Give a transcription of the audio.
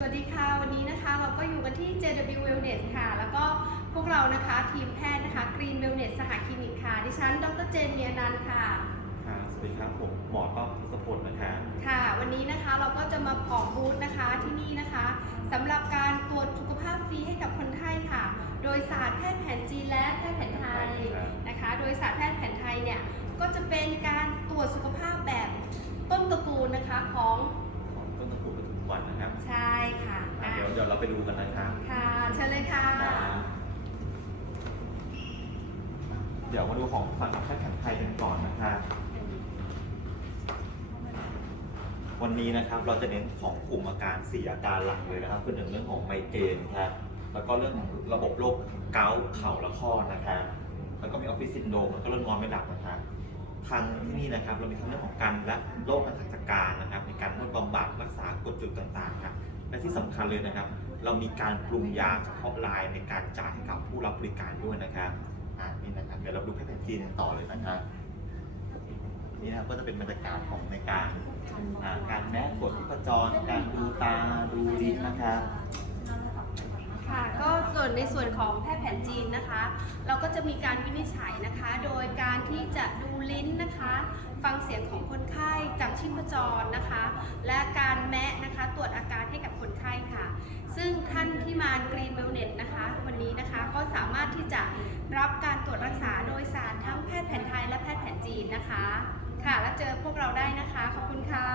สวัสดีค่ะ วันนี้นะคะเราก็อยู่กันที่ JW Wellness ค่ะ แล้วก็พวกเรานะคะทีมแพทย์นะคะ Green Wellness สหคลินิกค่ะ ดิฉันดรเจนเนียนันท์ค่ะครับสวัสดีครับผมหมอต้อมทศพลนะครับค่ะ วันนี้นะคะเราก็จะมาออกบูธนะคะที่นี่นะคะสำหรับการตรวจสุขภาพฟรีให้กับคนไข้ค่ะ โดยศาสตร์แพทย์แผนจีนและแพทย์แผนไทยนะคะ โดยศาสตร์แพทย์แผนไทยเนี่ยก็จะเป็นการตรวจสุขภาพแบบ ยวเดี๋ยวเราไปดูกันนะครับค่ะเชิญเลยค่ะ เดี๋ยวมาดูของฝั่งของแพทย์แผนไทยกันก่อนนะครับวันนี้นะครับเราจะเน้นของกลุ่มอาการสี่อาการหลักเลยนะครับคือหนึ่งเรื่องของไมเกรนครับแล้วก็เรื่องของระบบโรคเกาต์เข่าและข้อนะครับแล้วก็มีออฟฟิศซินโดรมแล้วก็เรื่องนอนไม่หลับนะครับ ทางที่นี่นะครับ เรามีทั้งเรื่องของการและโรคทางหัตถการนะครับ ในการนวดบำบัดรักษากดจุดต่างๆครับและที่สำคัญเลยนะครับ เรามีการปรุงยาเฉพาะลายในการจ่ายให้กับผู้รับบริการด้วยนะครับอ่านี่นะครับเดี๋ยวเราดูแพทย์แผนจีนต่อเลยนะครับนี่นะครับก็จะเป็นบรรยากาศของในการการแนะกดที่ประจรการดูตาดูลิ้นนะครับ ในส่วนของแพทย์แผนจีนนะคะ เราก็จะมีการวินิจฉัยนะคะ โดยการที่จะดูลิ้นนะคะ ฟังเสียงของคนไข้จับชีพจรนะคะ และการแมะนะคะตรวจอาการให้กับคนไข้ค่ะ ซึ่งท่านที่มากรีนเวลเน็ตนะคะ วันนี้นะคะก็สามารถที่จะรับการตรวจรักษาโดยสารทั้งแพทย์แผนไทยและแพทย์แผนจีนนะคะ ค่ะแล้วเจอพวกเราได้นะคะ ขอบคุณค่ะ